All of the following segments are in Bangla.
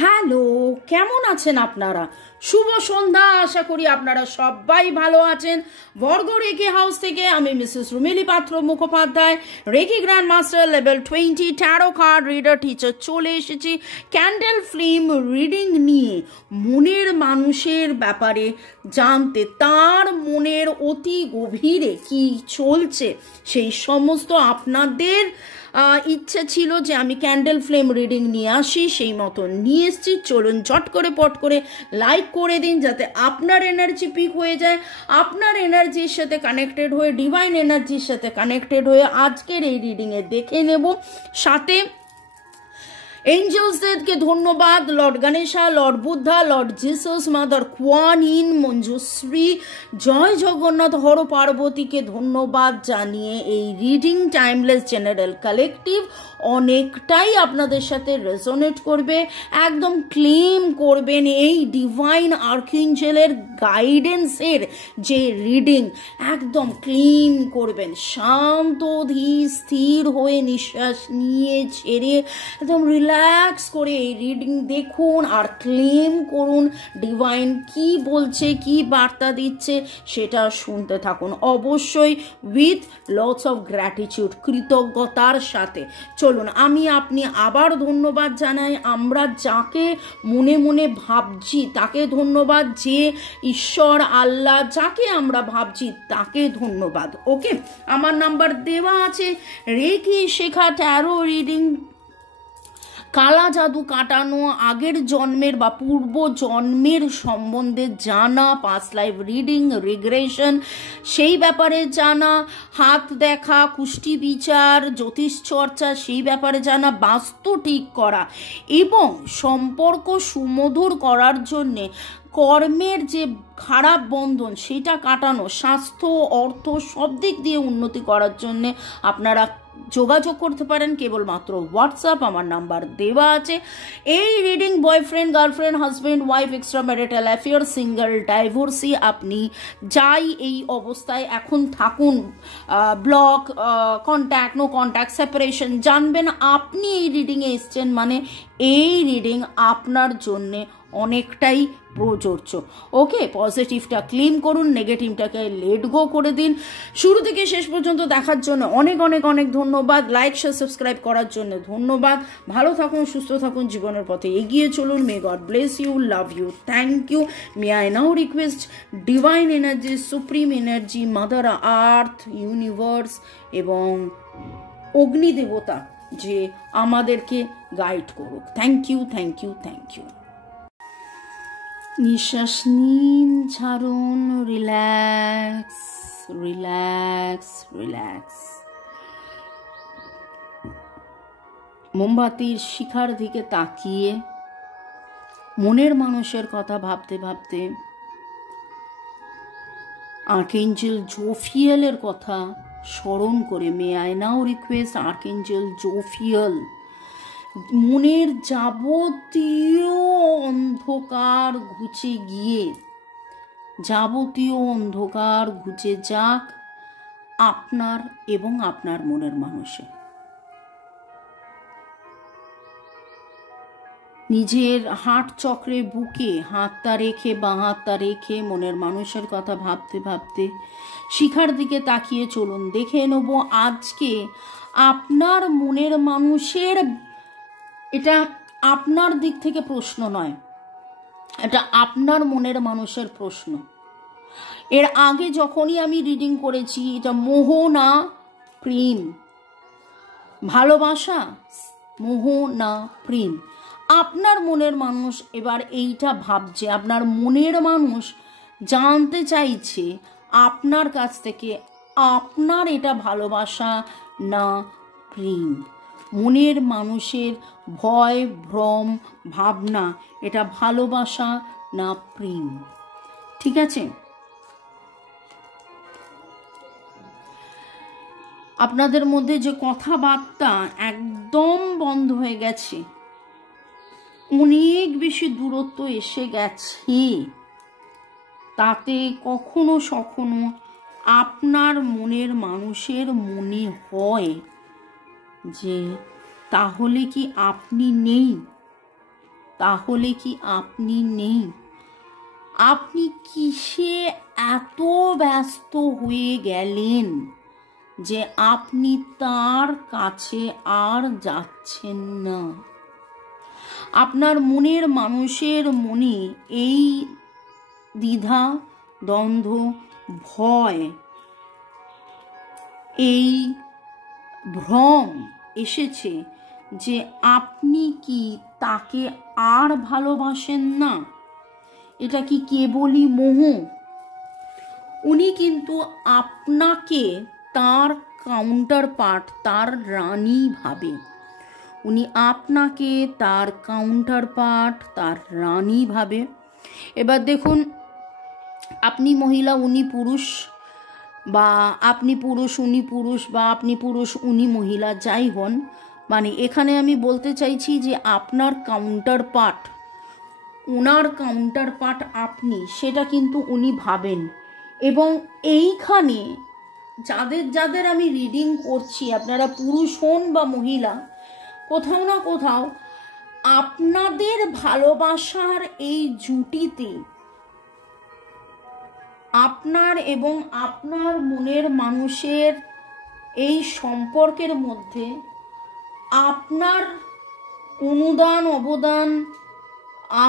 হ্যালো, কেমন আছেন আপনারা? শুভ সন্ধ্যা। আশা করি আপনারা সবাই ভালো আছেন। বর্গ রেকি হাউস থেকে আমি Mrs Rumili Patra Mukhopadhyay, reiki grand master level 20 tarot card reader teacher চলে এসেছি ক্যান্ডেল ফ্লেম রিডিং নিয়ে। মনের মানুষের ব্যাপারে জানতে, তার মনের অতি গভীরে কি চলছে সেই সমস্ত আপনাদের ইচ্ছে ছিল যে আমি ক্যান্ডেল ফ্লেম রিডিং নিয়ে আসি, সেই মতো নিয়ে এসছি। চলুন ঝট করে পট করে লাইক করে দিন যাতে আপনার এনার্জি পিক হয়ে যায়, আপনার এনার্জির সাথে কানেক্টেড হয়ে, ডিভাইন এনার্জির সাথে কানেক্টেড হয়ে আজকের এই রিডিংয়ে দেখে নেব। সাথে এঞ্জেলসদেরকে ধন্যবাদ, lord Ganesha, lord Buddha, lord Jesus, mother Kuan Yin, Manjushri, জয় জগন্নাথ, হর পার্বতীকে ধন্যবাদ জানিয়ে এই রিডিং টাইমলেস জেনারেল কালেকটিভ অনেকটাই আপনাদের সাথে রেজোনেট করবে। একদম ক্লেম করবেন এই ডিভাইন আর্কএঞ্জেলের গাইডেন্সের যে রিডিং, একদম ক্লেম করবেন। শান্ত ধীর স্থির হয়ে নিঃশ্বাস নিয়ে ছেড়ে একদম রিল্যাক্স করে এই রিডিং দেখুন আর ক্লেম করুন। ডিভাইন কি বলছে, কি বার্তা দিচ্ছে সেটা শুনতে থাকুন, অবশ্যই উইথ লটস অফ গ্র্যাটিটিউড, কৃতজ্ঞতার সাথে। চলুন আমি আপনি আবার ধন্যবাদ জানাই। আমরা যাকে মনে মনে ভাবছি তাকে ধন্যবাদ, যে ঈশ্বর আল্লাহ যাকে আমরা ভাবছি তাকে ধন্যবাদ। ওকে, আমার নাম্বার দেওয়া আছে। রেকি শেখা, ট্যারো রিডিং, কালা জাদু কাটানো, আগের জন্মের বা পূর্ব জন্মের সম্বন্ধে জানা, পাস্ট লাইফ রিডিং, রিগ্রেশন সেই ব্যাপারে জানা, হাত দেখা, কুষ্টি বিচার, জ্যোতিষ চর্চা সেই ব্যাপারে জানা, বাস্তু ঠিক করা এবং সম্পর্ক সুমধুর করার জন্যে কর্মের যে খারাপ বন্ধন সেটা কাটানো, স্বাস্থ্য, অর্থ সব দিক দিয়ে উন্নতি করার জন্যে আপনারা যোগাযোগ করতে পারেন কেবলমাত্র হোয়াটসঅ্যাপ, আমার নাম্বার দেওয়া আছে। এই reading boyfriend, girlfriend, husband, wife, extra marital affair, single, divorcee, আপনি যাই এই অবস্থায় এখন থাকুন, block, contact, no contact, separation, জানবেন আপনি এই রিডিংয়ে এসছেন মানে এই রিডিং আপনার জন্যে অনেকটাই প্রযোজ্য। ওকে, পজিটিভটা ক্লেম করুন, নেগেটিভটাকে লেট গো করে দিন। শুরু থেকে শেষ পর্যন্ত দেখার জন্য অনেক অনেক অনেক ধন্যবাদ। লাইক, শেয়ার, সাবস্ক্রাইব করার জন্য ধন্যবাদ। ভালো থাকুন, সুস্থ থাকুন, জীবনের পথে এগিয়ে চলুন। May God bless you, love you, thank you. May I now request divine energy, supreme energy, mother earth, universe এবং অগ্নিদেবতা যে আমাদেরকে গাইড করুক। Thank you, thank you, thank you. নিঃশ্বাস নিন, ছাড়ুন, রিল্যাক্স, রিল্যাক্স, রিল্যাক্স। মোমবাতির শিখার দিকে তাকিয়ে মনের মানুষের কথা ভাবতে ভাবতে আর্কএঞ্জেল জোফিয়েলের কথা স্মরণ করে, মে আই নাও রিকোয়েস্ট আর্কএঞ্জেল জোফিয়েল মনের যাবতীয় অন্ধকার ঘুচে গিয়ে, যাবতীয় অন্ধকার ঘুচে যাক আপনার এবং আপনার মনের মানুষের। নিজের হার্ট চক্রে, বুকে হাতটা রেখে, বাঁ হাতটা রেখে মনের মানুষের কথা ভাবতে ভাবতে শিখার দিকে তাকিয়ে চলুন। দেখে নেব আজকে আপনার মনের মানুষের, এটা আপনার দিক থেকে প্রশ্ন নয়, এটা আপনার মনের মানুষের প্রশ্ন। এর আগে যখনই আমি রিডিং করেছি, এটা মোহ না প্রেম, ভালোবাসা, মোহ না প্রেম। আপনার মনের মানুষ এবার এইটা ভাবছে, আপনার মনের মানুষ জানতে চাইছে আপনার কাছ থেকে, আপনার এটা ভালোবাসা না প্রেম। মনের মানুষের ভয়, ভ্রম, ভাবনা, এটা ভালোবাসা না প্রেম। ঠিক আছে? আপনাদের মধ্যে যে কথাবার্তা একদম বন্ধ হয়ে গেছে, অনেক বেশি দূরত্ব এসে গেছে, তাতে কখনো কখনো আপনার মনের মানুষের মনে হয় যে তাহলে কি আপনি নেই, তাহলে কি আপনি নেই? আপনি কিসে এত ব্যস্ত হয়ে গেলেন যে আপনি তার কাছে আর যাচ্ছেন না? আপনার মনের মানুষের মনে এই দ্বিধা, দ্বন্দ্ব, ভয়, এই ভ্রম এসেছে যে আপনি কি তাকে আর ভালোবাসেন না? এটা কি কেবলই মোহ? উনি কিন্তু আপনাকে তার কাউন্টার পার্ট, তার রানী ভাবে। উনি আপনাকে তার কাউন্টার পার্ট, তার রানী ভাবে। এবার দেখুন, আপনি মহিলা, উনি পুরুষ, বা আপনি পুরুষ উনি পুরুষ, বা আপনি পুরুষ উনি মহিলা, যাই হন, মানে এখানে আমি বলতে চাইছি যে আপনার কাউন্টার পার্ট, ওনার কাউন্টার পার্ট আপনি, সেটা কিন্তু উনি ভাবেন। এবং এইখানে যাদের যাদের আমি রিডিং করছি, আপনারা পুরুষ হন বা মহিলা, কোথাও না কোথাও আপনাদের ভালোবাসার এই জুটিতে, আপনার এবং আপনার মনের মানুষের এই সম্পর্কের মধ্যে আপনার অনুদান, অবদান,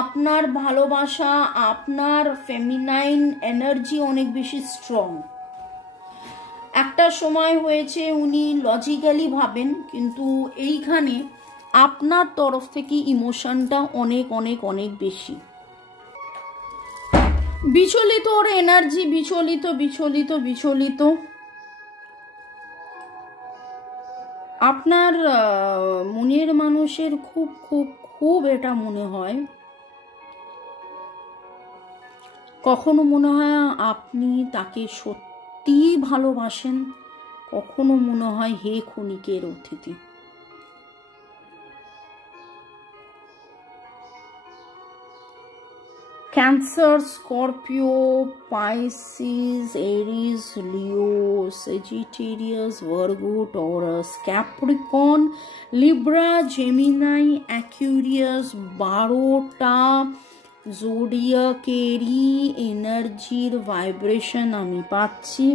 আপনার ভালোবাসা, আপনার ফেমিনাইন এনার্জি অনেক বেশি স্ট্রং। একটা সময় হয়েছে উনি লজিক্যালি ভাবেন, কিন্তু এইখানে আপনার তরফ থেকে ইমোশনটা অনেক অনেক অনেক বেশি বিচলিত। ওর এনার্জি বিচলিত বিচলিত বিচলিত। আপনার মনের মানুষের খুব খুব খুব এটা মনে হয়, কখনো মনে হয় আপনি তাকে সত্যি ভালোবাসেন, কখনো মনে হয় হে ক্ষণিকের অতিথি। Cancer, Scorpio, Pisces, Aries, Leo, Sagittarius, Virgo, Taurus, Capricorn, Libra, Gemini, Aquarius, 12টা জোডিয়াকেরই এনার্জির ভাইব্রেশন আমি পাচ্ছি।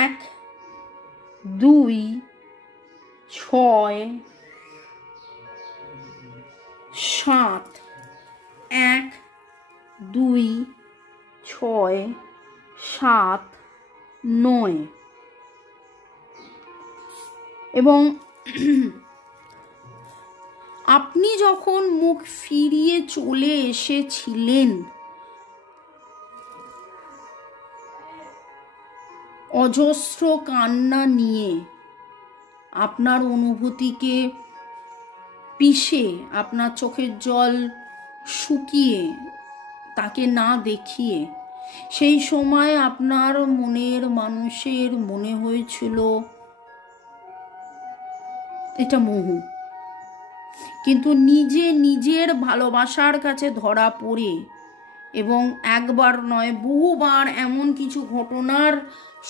1, 2, 6, 7, 1, 2, 6, 7, 9 এবং আপনি যখন মুখ ফিরিয়ে চলে এসেছিলেন, অজস্র কান্না নিয়ে, আপনার অনুভূতিকে পিষে, আপনার চোখের জল শুকিয়ে, তাকে না দেখিয়ে, সেই সময় আপনার মনের মানুষের মনে হয়েছিল এটা মোহ। কিন্তু নিজে নিজের ভালোবাসার কাছে ধরা পড়ে, এবং একবার নয় বহুবার এমন কিছু ঘটনার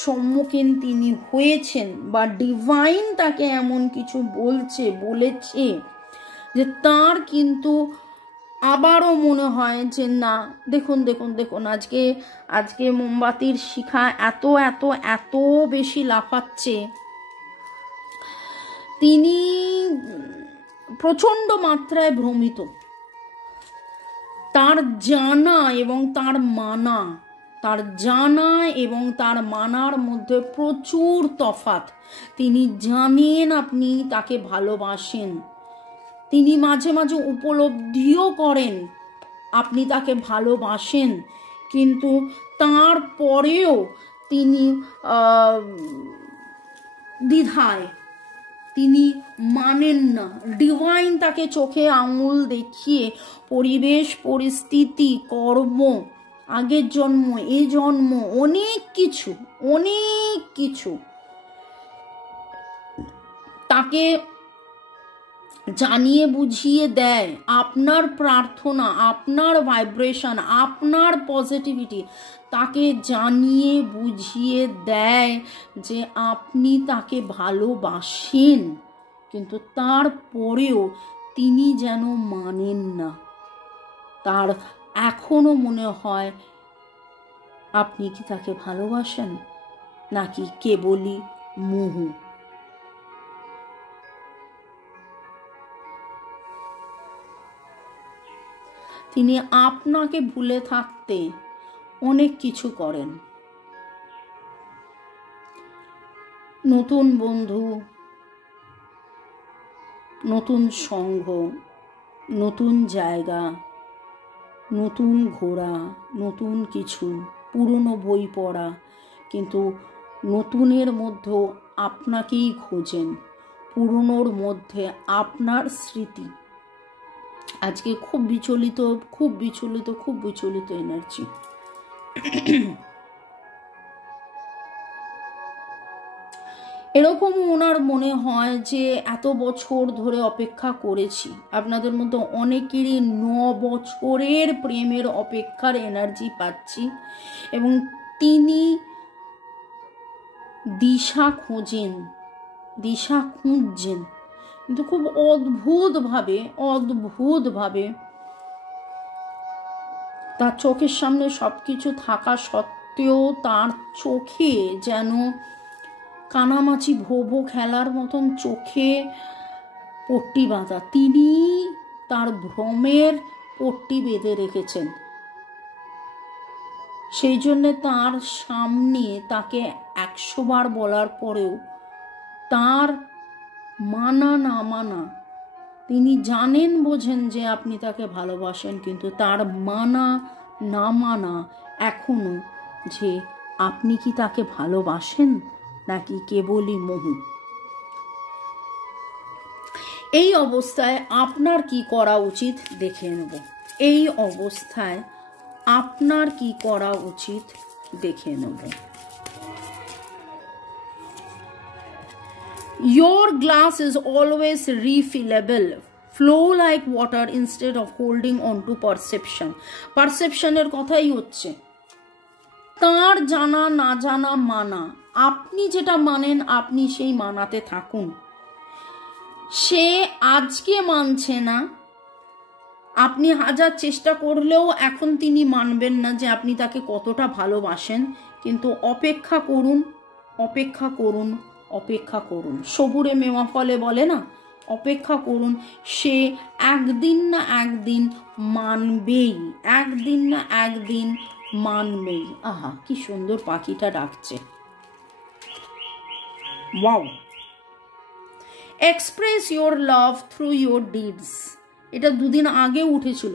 সম্মুখীন তিনি হয়েছেন, বা ডিভাইন তাকে এমন কিছু বলেছে যে তার কিন্তু আবারও মনে হয় যে না, দেখুন দেখুন দেখুন, আজকে মোমবাতির শিখা এত এত এত বেশি লাফাচ্ছে, তিনি প্রচণ্ড মাত্রায় ভ্রমিত। তার জানা এবং তার মানা, তার জানা এবং তার মানার মধ্যে প্রচুর তফাৎ। তিনি জানেন আপনি তাকে ভালোবাসেন, তিনি মাঝে মাঝে উপলব্ধিও করেন আপনি তাকে ভালোবাসেন, কিন্তু তারপরেও তিনি দ্বিধায়, তিনি মানেন না। ডিভাইন তাকে চোখে আঙুল দেখিয়ে পরিবেশ, পরিস্থিতি, কর্ম, আগের জন্ম, এই জন্ম, অনেক কিছু তাকে জানিয়ে বুঝিয়ে দেয়। আপনার প্রার্থনা, আপনার ভাইব্রেশন, আপনার পজিটিভিটি তাকে জানিয়ে বুঝিয়ে দেয় যে আপনি তাকে ভালোবাসেন, কিন্তু তারপরেও তিনি যেন মানেন না। তার এখনো মনে হয় আপনি কি তাকে ভালোবাসেন নাকি কেবলই মোহ। তিনি আপনাকে ভুলে থাকতে অনেক কিছু করেন। নতুন বন্ধু, নতুন সঙ্গ, নতুন জায়গা, নতুন ঘোরা, নতুন কিছু, পুরনো বই পড়া, কিন্তু নতুনের মধ্যেও আপনাকেই খোঁজেন, পুরনোর মধ্যে আপনার স্মৃতি। আজকে খুব বিচলিত এনার্জি। এরকম ওনার মনে হয় যে এত বছর ধরে অপেক্ষা করেছি। আপনাদের মধ্যে অনেকেরই 9 বছরের প্রেমের অপেক্ষার এনার্জি পাচ্ছি, এবং তিনি দিশা খুঁজছেন, কিন্তু খুব অদ্ভুতভাবে তার চোখের সামনে সবকিছু থাকা সত্ত্বেও তার চোখে যেন কানামাছি ভোভো খেলার মতন চোখে পট্টি বাঁধা। তিনি তার ভ্রমের পট্টি বেঁধে রেখেছেন। সেই জন্যে তার সামনে তাকে 100 বার বলার পরেও তার মানা না মানা, তিনি জানেন বোঝেন যে আপনি তাকে ভালোবাসেন, কিন্তু তার মানা না মানা এখনো যে আপনি কি তাকে ভালোবাসেন নাকি কেবলই মোহ। এই অবস্থায় আপনার কি করা উচিত দেখে নেব। Your glass is always refillable. Flow like water instead of holding on to perception. পারসেপশনের কথাই হচ্ছে তার জানা না জানা মানা। আপনি যেটা মানেন আপনি সেই মানাতে থাকুন। সে আজকে মানছে না, আপনি হাজার চেষ্টা করলেও এখন তিনি মানবেন না যে আপনি তাকে কতটা ভালোবাসেন, কিন্তু অপেক্ষা করুন। সবুরে মেওয়া ফলে বলে না, অপেক্ষা করুন। সে একদিন না একদিন মানবেই। আহা, কি সুন্দর পাখিটা ডাকছে। Wow. Express your love through your deeds, এটা 2 দিন আগে উঠেছিল।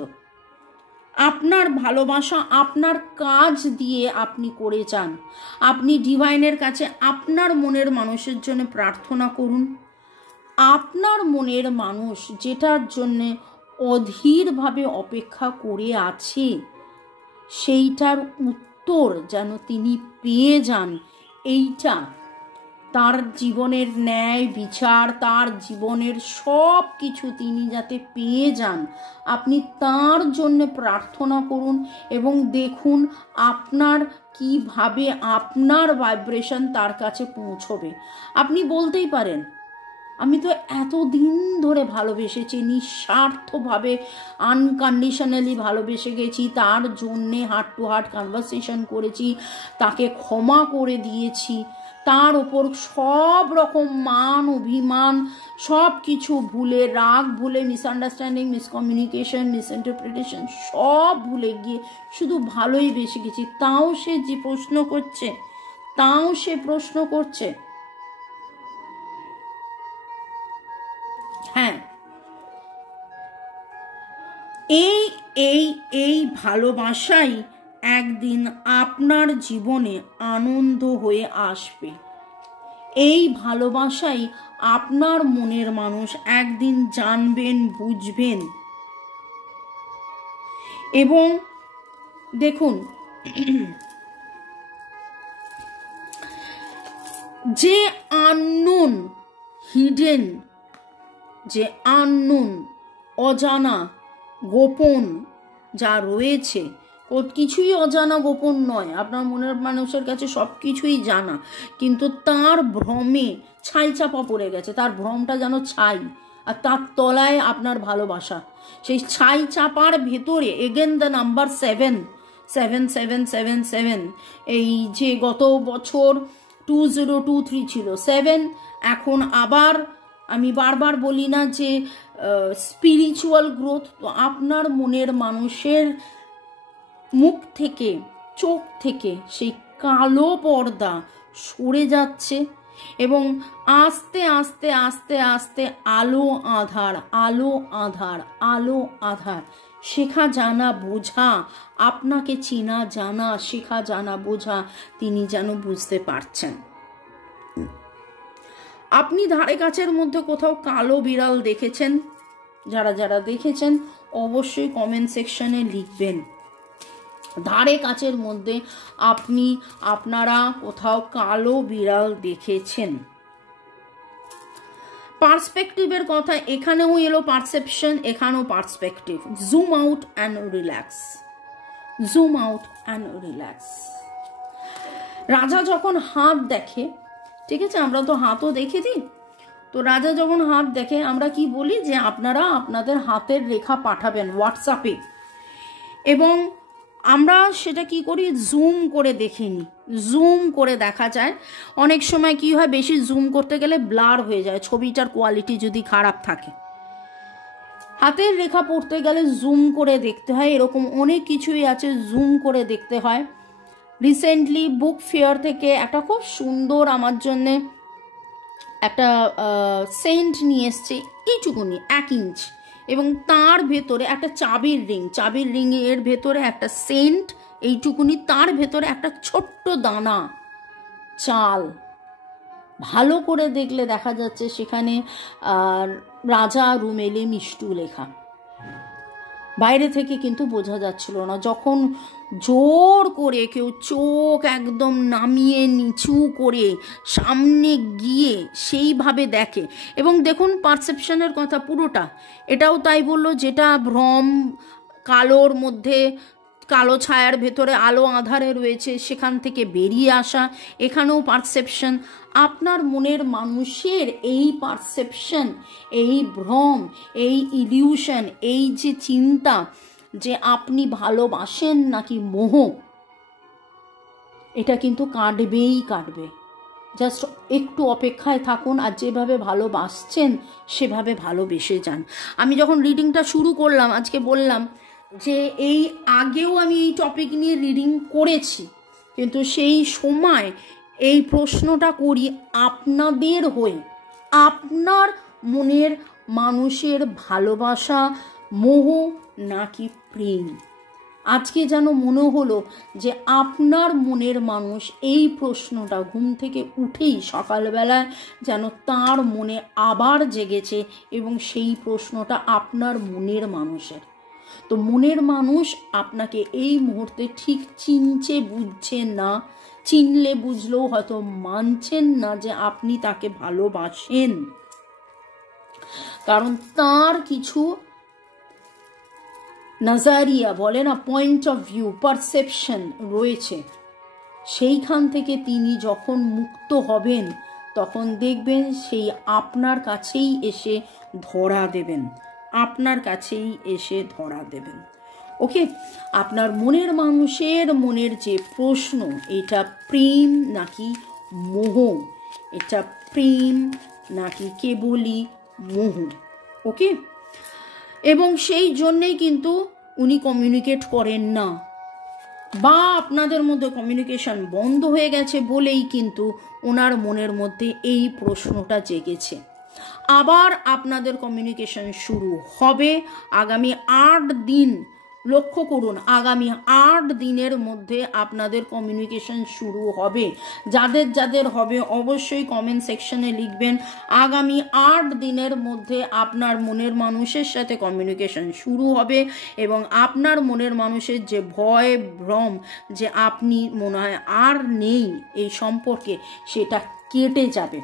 আপনার ভালোবাসা আপনার কাজ দিয়ে আপনি করে যান। আপনি ডিভাইনের কাছে আপনার মনের মানুষের জন্য প্রার্থনা করুন। আপনার মনের মানুষ যেটার জন্য অধীরভাবে অপেক্ষা করে আছে সেইটার উত্তর যেন তিনি পেয়ে যান। এইটা তার জীবনের ন্যায় বিচার, তার জীবনের সব কিছু তিনি যাতে পেয়ে যান, আপনি তার জন্য প্রার্থনা করুন এবং দেখুন আপনার কিভাবে আপনার ভাইব্রেশন তার কাছে পৌঁছবে। আপনি বলতেই পারেন, আমি তো এতদিন ধরে ভালোবেসেছি, নিঃস্বার্থভাবে আনকন্ডিশনালি ভালোবেসে গেছি, তার জন্যে হার্ট টু হার্ট কনভারসেশন করেছি, তাকে ক্ষমা করে দিয়েছি, তার ওপর সব রকম মান অভিমান সব কিছু ভুলে, রাগ ভুলে, মিসআন্ডারস্ট্যান্ডিং, মিসকমিউনিকেশন, মিসইন্টারপ্রিটেশন সব ভুলে গিয়ে শুধু ভালোই বেসে গেছি। তাও সে প্রশ্ন করছে। হ্যাঁ, এই ভালোবাসাই একদিন আপনার জীবনে আনন্দ হয়ে আসবে। এই ভালোবাসাই আপনার মনের মানুষ একদিন জানবেন, বুঝবেন। এবং দেখুন, যে আননোন, হিডেন, যে আননোন, অজানা, গোপন যা রয়েছে, কিছুই অজানা গোপন নয়, আপনার মনের মানুষের কাছে সব কিছুই জানা, কিন্তু তার ভ্রমে ছাই চাপা পড়ে গেছে, তার ভ্রমটা যেন ছাই, আর তার তলায় আপনার ভালোবাসা। সেই ছাই চাপার ভেতরে এগেন দ্য নাম্বার 7 এই যে গত বছর 2023 ছিল 7, এখন আবার আমি বারবার বলি না যে স্পিরিচুয়াল গ্রোথ। তো আপনার মনের মানুষের মুখ থেকে, চোখ থেকে সেই কালো পর্দা সরে যাচ্ছে এবং আস্তে আস্তে আস্তে আস্তে আলো আধার, আলো আধার, আলো আধার, শেখা জানা বোঝা, আপনাকে চেনা জানা, শেখা জানা বোঝা তিনি যেন বুঝতে পারছেন। আপনি ধারে কাছের মধ্যে কোথাও কালো বিড়াল দেখেছেন? যারা যারা দেখেছেন অবশ্যই কমেন্ট সেকশনে লিখবেন। ধারে কাছের মধ্যে আপনারা কোথাও কালো বিড়াল দেখেছেন? পার্সপেক্টিভের কথা এখানেও এলো, পারসেপশন এখানেও perspective. Zoom out and relax, zoom out and relax. রাজা যখন হাত দেখে, ঠিক আছে, আমরা তো হাতও দেখে দিই, তো রাজা যখন হাত দেখে আমরা কি বলি যে আপনারা আপনাদের হাতের রেখা পাঠাবেন হোয়াটসঅ্যাপে, এবং আমরা সেটা কি করি, জুম করে দেখে নিই। জুম করে দেখা যায়, অনেক সময় কি হয়, বেশি জুম করতে গেলে ব্লার হয়ে যায়, ছবিটার কোয়ালিটি যদি খারাপ থাকে। হাতের রেখা পড়তে গেলে জুম করে দেখতে হয়, এরকম অনেক কিছুই আছে, জুম করে দেখতে হয়। রিসেন্টলি বুক ফেয়ার থেকে একটা খুব সুন্দর আমার জন্যে একটা সেন্ট নিয়ে এসছে, এইটুকুনি 1 ইঞ্চ, এবং তার ভেতরে একটা চাবির রিং এর ভেতরে একটা সেন্ট এইটুকুনি, তার ভেতরে একটা ছোট্ট দানা চাল। ভালো করে দেখলে দেখা যাচ্ছে সেখানে রাজা রুমেলি মিষ্টু লেখা, বাইরে থেকে কিন্তু বোঝা যাচ্ছিল না। যখন জোর করে কেউ চোখ একদম নামিয়ে নিচু করে সামনে গিয়ে সেইভাবে দেখে, এবং দেখুন পারসেপশনের কথা পুরোটা, এটাও তাই বললো, যেটা ভ্রম, কালোর মধ্যে, কালো ছায়ার ভেতরে আলো আধারে রয়েছে, সেখান থেকে বেরিয়ে আসা, এখানেও পারসেপশন। আপনার মনের মানুষের এই পারসেপশন, এই ভ্রম, এই ইলিউশন, এই যে চিন্তা যে আপনি ভালোবাসেন নাকি মোহ, এটা কিন্তু কাটবে। জাস্ট একটু অপেক্ষায় থাকুন, আর যেভাবে ভালোবাসছেন সেভাবে ভালোবেসে যান। আমি যখন রিডিংটা শুরু করলাম, আজকে বললাম যে এই আগেও আমি এই টপিক নিয়ে রিডিং করেছি, কিন্তু সেই সময় এই প্রশ্নটা করি আপনাদের হয়ে, আপনার মনের মানুষের ভালোবাসা মোহ নাকি প্রেম। আজকে যেন মনে হলো যে আপনার মনের মানুষ এই প্রশ্নটা ঘুম থেকে উঠেই সকালবেলায় যেন তার মনে আবার জেগেছে, এবং সেই প্রশ্নটা আপনার মনের মানুষের। তো মনের মানুষ আপনাকে এই মুহূর্তে ঠিক চিনছে, বুঝছে না, চিনলে বুঝলেও হয়তো মানছেন না যে আপনি তাকে ভালোবাসেন, কারণ তার কিছু নজরিয়া বলে না, পয়েন্ট অফ ভিউ, পারসেপশন রয়েছে। সেইখান থেকে তিনি যখন মুক্ত হবেন তখন দেখবেন সেই আপনার কাছেই এসে ধরা দেবেন, আপনার কাছেই এসে ধরা দেবেন। ওকে, আপনার মনের মানুষের মনের যে প্রশ্ন, এটা প্রেম নাকি মোহ, এটা প্রেম নাকি কেবলই মোহ। ওকে, এবং সেই জন্যেই কিন্তু উনি কমিউনিকেট করেন না, বা আপনাদের মধ্যে কমিউনিকেশন বন্ধ হয়ে গেছে বলেই কিন্তু ওনার মনের মধ্যে এই প্রশ্নটা জেগেছে। আবার আপনাদের কমিউনিকেশন শুরু হবে আগামী 8 দিন। লক্ষ্য করুন, আগামী 8 দিনের মধ্যে আপনাদের কমিউনিকেশন শুরু হবে। যাদের যাদের হবে অবশ্যই কমেন্ট সেকশনে লিখবেন। আগামী 8 দিনের মধ্যে আপনার মনের মানুষের সাথে কমিউনিকেশন শুরু হবে, এবং আপনার মনের মানুষের যে ভয় ভ্রম যে আপনি মনে হয় আর নেই এই সম্পর্কে, সেটা কেটে যাবে।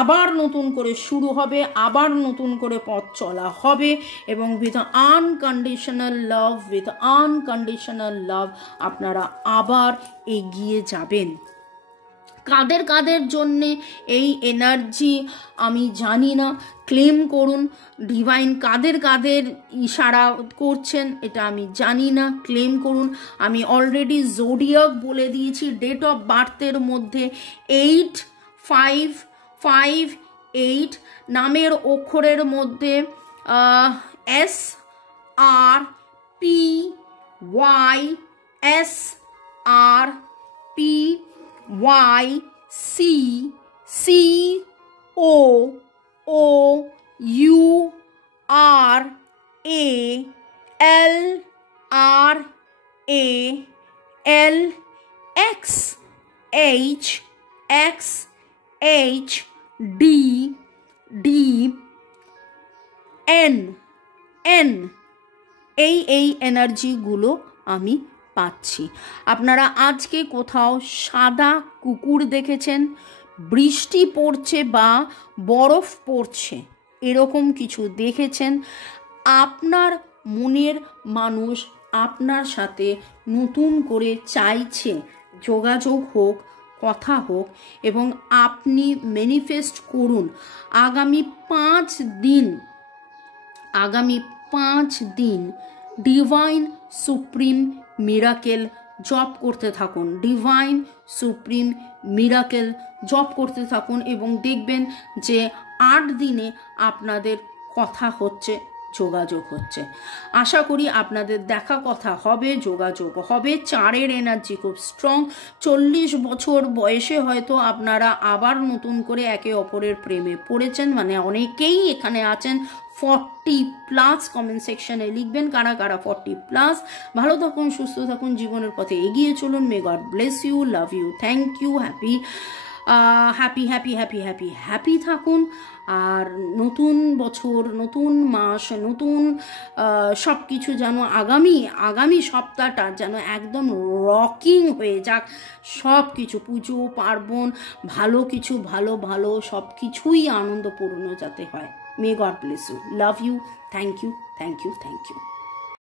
আবার নতুন করে শুরু হবে, আবার নতুন করে পথ চলা হবে, এবং উইথ আনকন্ডিশনাল লাভ আপনারা আবার এগিয়ে যাবেন। কাদের কাদের জন্যে এই এনার্জি আমি জানি না, ক্লেম করুন। ডিভাইন কাদের কাদের ইশারা করছেন এটা আমি জানি না, ক্লেম করুন। আমি অলরেডি জোডিয়াক বলে দিয়েছি, ডেট অফ বার্থের মধ্যে 8558, নামের অক্ষরের মধ্যে SRPYSRALXHXD এই এনার্জিগুলো আমি পাচ্ছি। আপনারা আজকে কোথাও সাদা কুকুর দেখেছেন, বৃষ্টি পড়ছে বা বরফ পড়ছে এরকম কিছু দেখেছেন, আপনার মনের মানুষ আপনার সাথে নতুন করে চাইছে যোগাযোগ হোক, কথা হোক, এবং আপনি ম্যানিফেস্ট করুন। আগামী 5 দিন ডিভাইন সুপ্রিম মিরাকেল জপ করতে থাকুন, ডিভাইন সুপ্রিম মিরাকেল জপ করতে থাকুন, এবং দেখবেন যে 8 দিনে আপনাদের কথা হচ্ছে, যোগাযোগ হচ্ছে। আশা করি আপনাদের দেখা কথা হবে, যোগাযোগ হবে। 4-এর এনার্জি খুব স্ট্রং। 40 বছর বয়সে হয়তো আপনারা আবার নতুন করে একে অপরের প্রেমে পড়েছেন, মানে অনেকেই এখানে আছেন 40+ কমেন্ট সেকশনে লিখবেন কারা কারা 40+। ভালো থাকুন, সুস্থ থাকুন, জীবনের পথে এগিয়ে চলুন। May God bless you, love you, thank you, happy থাকুন। আর নতুন বছর, নতুন মাস, নতুন সব কিছু যেন আগামী সপ্তাহটা যেন একদম রকিং হয়ে যাক। সব কিছু পুজো পার্বণ ভালো কিছু, ভালো সব কিছুই আনন্দপূর্ণ যাতে হয়। May God bless you, love you, thank you.